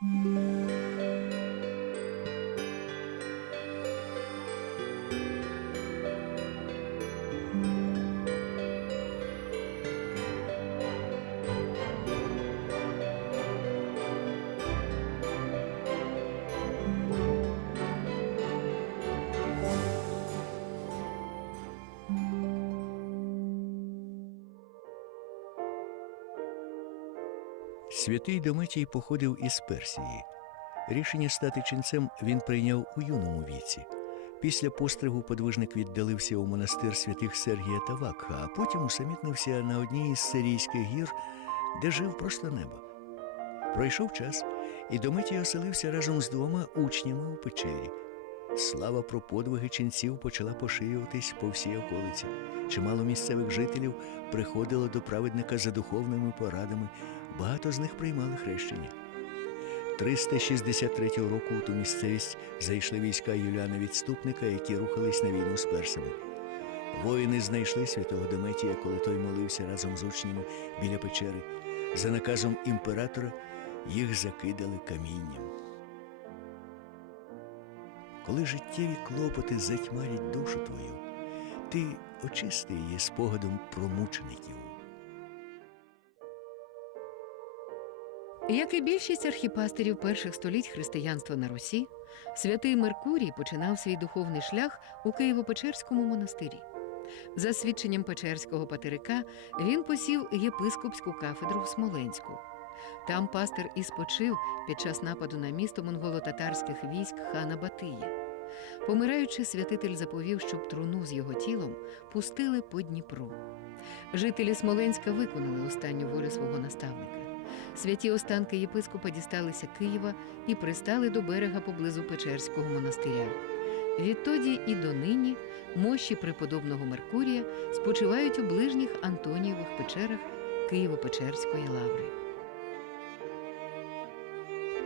Música Святий Дометій походив із Персії. Рішення стати ченцем він прийняв у юному віці. Після постригу подвижник віддалився у монастир святих Сергія та Вакха, а потім усамітнився на одній із сирійських гір, де жив просто небо. Пройшов час, і Дометій оселився разом з двома учнями у печері. Слава про подвиги ченців почала поширюватись по всій околиці. Чимало місцевих жителів приходило до праведника за духовними порадами, багато з них приймали хрещення. 363 року у ту місцевість зайшли війська Юліана Відступника, які рухались на війну з персами. Воїни знайшли святого Дометія, коли той молився разом з учнями біля печери. За наказом імператора їх закидали камінням. Коли життєві клопоти затьмарять душу твою, ти очисти її спогадом про мучеників. Як і більшість архіпастерів перших століть християнства на Русі, святий Меркурій починав свій духовний шлях у Києво-Печерському монастирі. За свідченням Печерського патерика, він посів єпископську кафедру в Смоленську. Там пастир і спочив під час нападу на місто монголо-татарських військ хана Батия. Помираючи, святитель заповів, щоб труну з його тілом пустили по Дніпру. Жителі Смоленська виконали останню волю свого наставника. Святі останки єпископа дісталися Києва і пристали до берега поблизу Печерського монастиря. Відтоді і донині мощі преподобного Меркурія спочивають у ближніх Антонієвих печерах Києво-Печерської лаври.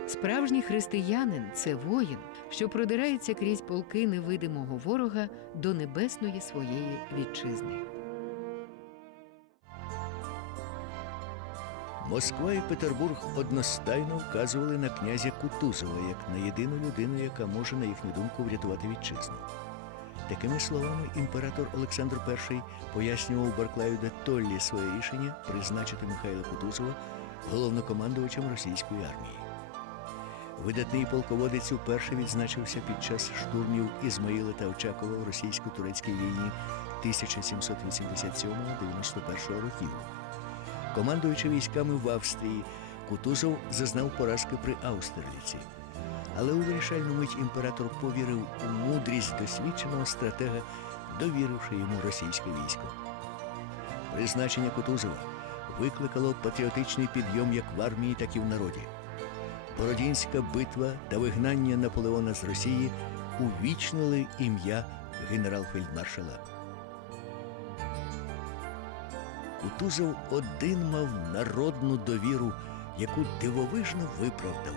Справжній християнин це воїн, що продирається крізь полки невидимого ворога до небесної своєї вітчизни. Москва і Петербург одностайно вказували на князя Кутузова як на єдину людину, яка може, на їхню думку, врятувати вітчизну. Такими словами, імператор Олександр І пояснював Барклаю де Толлі своє рішення призначити Михайла Кутузова головнокомандувачем російської армії. Видатний полководець уперше відзначився під час штурмів Ізмаїла та Очакова в російсько-турецькій війні 1787-91 років. Командуючи військами в Австрії, Кутузов зазнав поразки при Аустерліці. Але у вирішальну мить імператор повірив у мудрість досвідченого стратега, довіривши йому російське військо. Призначення Кутузова викликало патріотичний підйом як в армії, так і в народі. Бородінська битва та вигнання Наполеона з Росії увічнили ім'я генерал-фельдмаршала. Кутузов один мав народну довіру, яку дивовижно виправдав.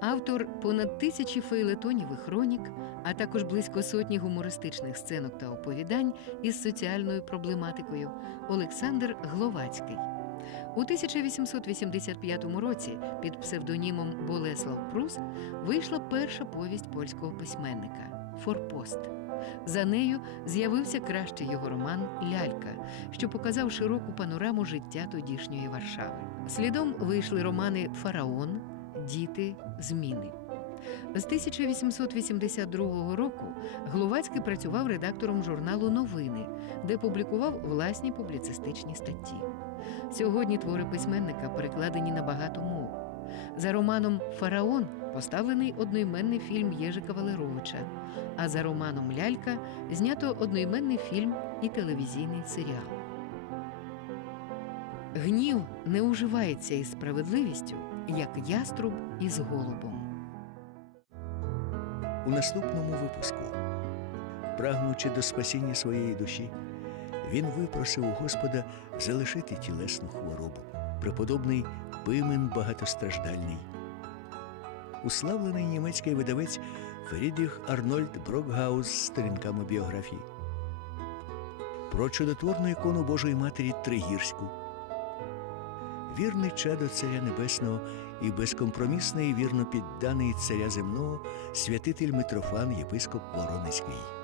Автор понад тисячі фейлетонів і хронік, а також близько сотні гумористичних сценок та оповідань із соціальною проблематикою Олександр Гловацький. У 1885 році під псевдонімом Болеслав Прус вийшла перша повість польського письменника Форпост. За нею з'явився кращий його роман Лялька, що показав широку панораму життя тодішньої Варшави. Слідом вийшли романи Фараон, Діти, Зміни. З 1882 року Гловацький працював редактором журналу Новини, де публікував власні публіцистичні статті. Сьогодні твори письменника перекладені на багато мов. За романом Фараон поставлений одноіменний фільм Єжика Валеровича, а за романом Лялька знято одноіменний фільм і телевізійний серіал. Гнів не уживається із справедливістю, як яструб із голубом. У наступному випуску, прагнучи до спасіння своєї душі, він випросив у Господа залишити тілесну хворобу, преподобний Пимен багатостраждальний. Уславлений німецький видавець Фрідріх Арнольд Брокгаус з сторінками біографії. Про чудотворну ікону Божої Матері Тригірську. вірний чадо Царя Небесного і безкомпромісний вірно підданий Царя Земного святитель Митрофан Єпископ Воронезький.